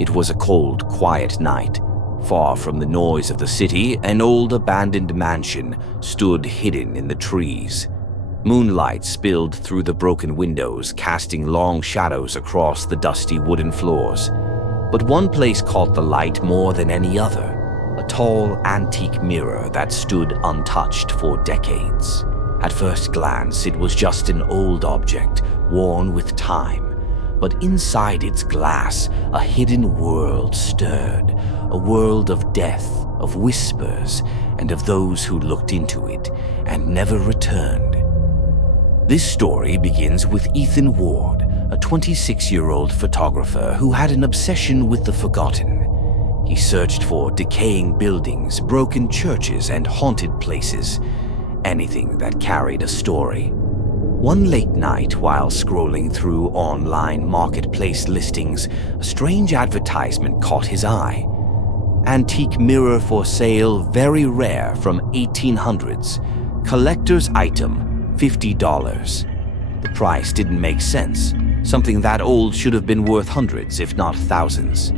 It was a cold, quiet night. Far from the noise of the city, an old abandoned mansion stood hidden in the trees. Moonlight spilled through the broken windows, casting long shadows across the dusty wooden floors. But one place caught the light more than any other: a tall, antique mirror that stood untouched for decades. At first glance, it was just an old object, worn with time. But inside its glass, a hidden world stirred, a world of death, of whispers, and of those who looked into it and never returned. This story begins with Ethan Ward, a 26-year-old photographer who had an obsession with the forgotten. He searched for decaying buildings, broken churches, and haunted places, anything that carried a story. One late night, while scrolling through online marketplace listings, a strange advertisement caught his eye. Antique mirror for sale, very rare, from 1800s. Collector's item, $50. The price didn't make sense. Something that old should have been worth hundreds, if not thousands.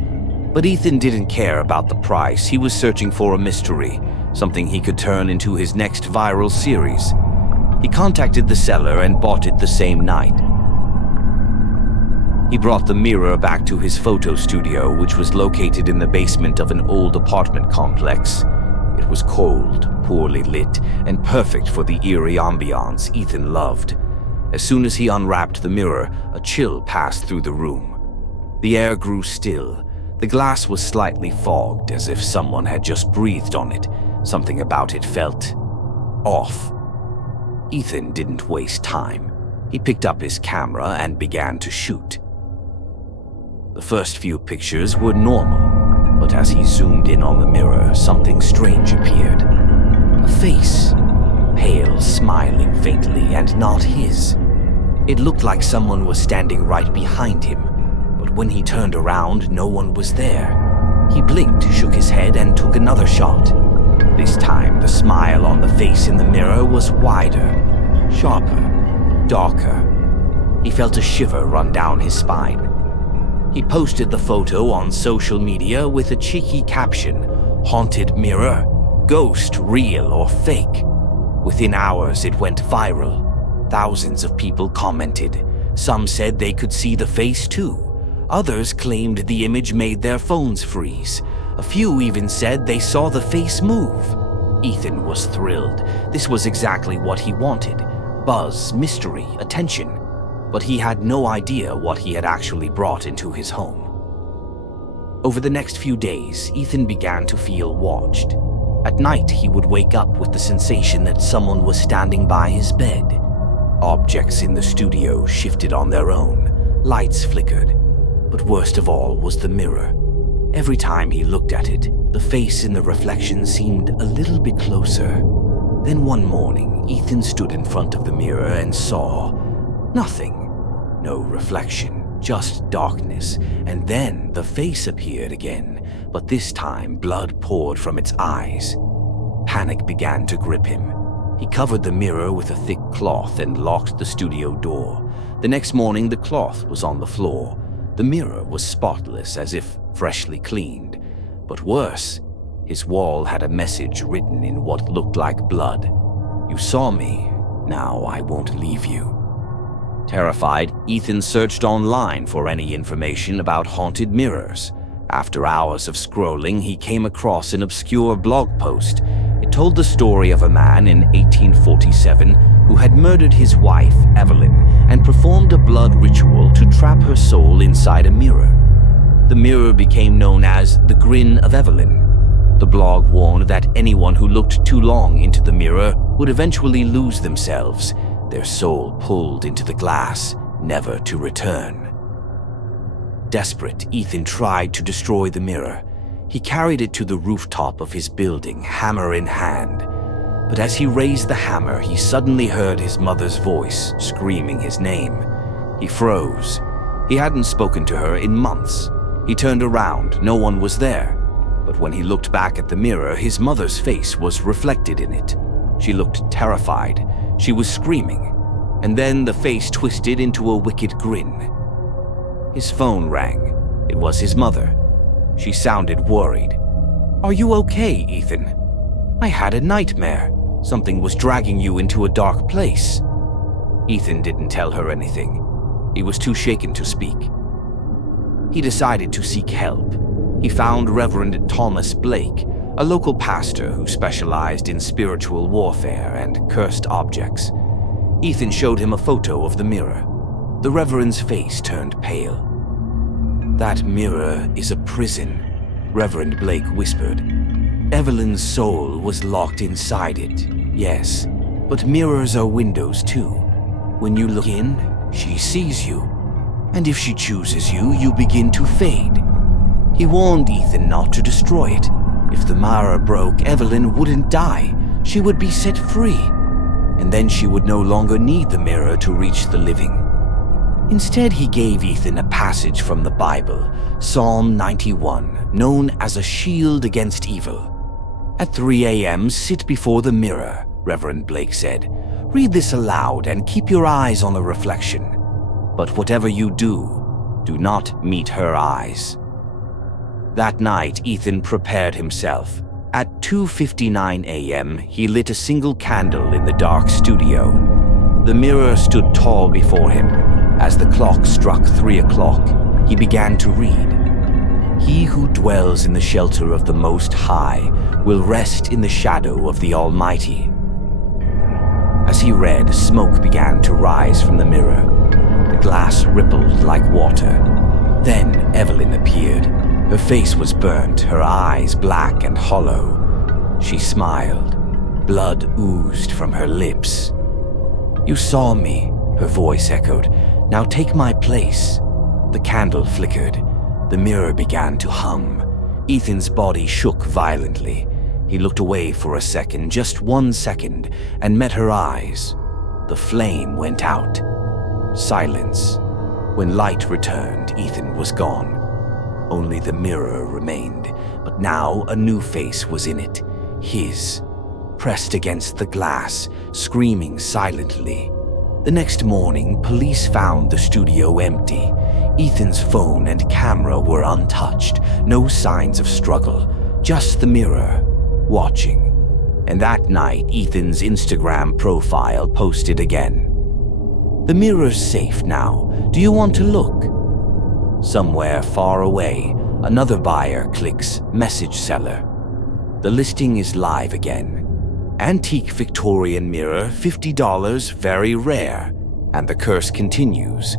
But Ethan didn't care about the price. He was searching for a mystery, something he could turn into his next viral series. He contacted the seller and bought it the same night. He brought the mirror back to his photo studio, which was located in the basement of an old apartment complex. It was cold, poorly lit, and perfect for the eerie ambiance Ethan loved. As soon as he unwrapped the mirror, a chill passed through the room. The air grew still. The glass was slightly fogged, as if someone had just breathed on it. Something about it felt off. Ethan didn't waste time. He picked up his camera and began to shoot. The first few pictures were normal, but as he zoomed in on the mirror, something strange appeared. A face, pale, smiling faintly, and not his. It looked like someone was standing right behind him, but when he turned around, no one was there. He blinked, shook his head, and took another shot. This time, the smile on the face in the mirror was wider, sharper, darker. He felt a shiver run down his spine. He posted the photo on social media with a cheeky caption, "Haunted mirror, ghost, real or fake?" Within hours, it went viral. Thousands of people commented. Some said they could see the face too. Others claimed the image made their phones freeze. A few even said they saw the face move. Ethan was thrilled. This was exactly what he wanted: buzz, mystery, attention. But he had no idea what he had actually brought into his home. Over the next few days, Ethan began to feel watched. At night, he would wake up with the sensation that someone was standing by his bed. Objects in the studio shifted on their own. Lights flickered. But worst of all was the mirror. Every time he looked at it, the face in the reflection seemed a little bit closer. Then one morning, Ethan stood in front of the mirror and saw nothing. No reflection, just darkness. And then the face appeared again, but this time blood poured from its eyes. Panic began to grip him. He covered the mirror with a thick cloth and locked the studio door. The next morning, the cloth was on the floor. The mirror was spotless, as if freshly cleaned. But worse, his wall had a message written in what looked like blood. "You saw me. Now I won't leave you." Terrified, Ethan searched online for any information about haunted mirrors. After hours of scrolling, he came across an obscure blog post. It told the story of a man in 1847 who had murdered his wife, Evelyn, and performed a blood ritual to trap her soul inside a mirror. The mirror became known as the Grin of Evelyn. The blog warned that anyone who looked too long into the mirror would eventually lose themselves, their soul pulled into the glass, never to return. Desperate, Ethan tried to destroy the mirror. He carried it to the rooftop of his building, hammer in hand. But as he raised the hammer, he suddenly heard his mother's voice screaming his name. He froze. He hadn't spoken to her in months. He turned around, no one was there. But when he looked back at the mirror, his mother's face was reflected in it. She looked terrified. She was screaming. And then the face twisted into a wicked grin. His phone rang. It was his mother. She sounded worried. "Are you okay, Ethan? I had a nightmare. Something was dragging you into a dark place." Ethan didn't tell her anything. He was too shaken to speak. He decided to seek help. He found Reverend Thomas Blake, a local pastor who specialized in spiritual warfare and cursed objects. Ethan showed him a photo of the mirror. The Reverend's face turned pale. "That mirror is a prison," Reverend Blake whispered. "Evelyn's soul was locked inside it, yes, but mirrors are windows too. When you look in, she sees you, and if she chooses you, you begin to fade." He warned Ethan not to destroy it. If the mirror broke, Evelyn wouldn't die. She would be set free, and then she would no longer need the mirror to reach the living. Instead, he gave Ethan a passage from the Bible, Psalm 91, known as a shield against evil. "At 3 a.m., sit before the mirror," Reverend Blake said. "Read this aloud and keep your eyes on the reflection. But whatever you do, do not meet her eyes." That night, Ethan prepared himself. At 2:59 a.m., he lit a single candle in the dark studio. The mirror stood tall before him. As the clock struck 3 o'clock, he began to read. "He who dwells in the shelter of the Most High will rest in the shadow of the Almighty." As he read, smoke began to rise from the mirror. The glass rippled like water. Then Evelyn appeared. Her face was burnt, her eyes black and hollow. She smiled. Blood oozed from her lips. "You saw me," her voice echoed. "Now take my place." The candle flickered. The mirror began to hum. Ethan's body shook violently. He looked away for a second, just 1 second, and met her eyes. The flame went out. Silence. When light returned, Ethan was gone. Only the mirror remained, but now a new face was in it. His, pressed against the glass, screaming silently. The next morning, police found the studio empty. Ethan's phone and camera were untouched. No signs of struggle, just the mirror, watching. And that night, Ethan's Instagram profile posted again. "The mirror's safe now. Do you want to look?" Somewhere far away, another buyer clicks Message Seller. The listing is live again. Antique Victorian mirror, $50, very rare. And the curse continues.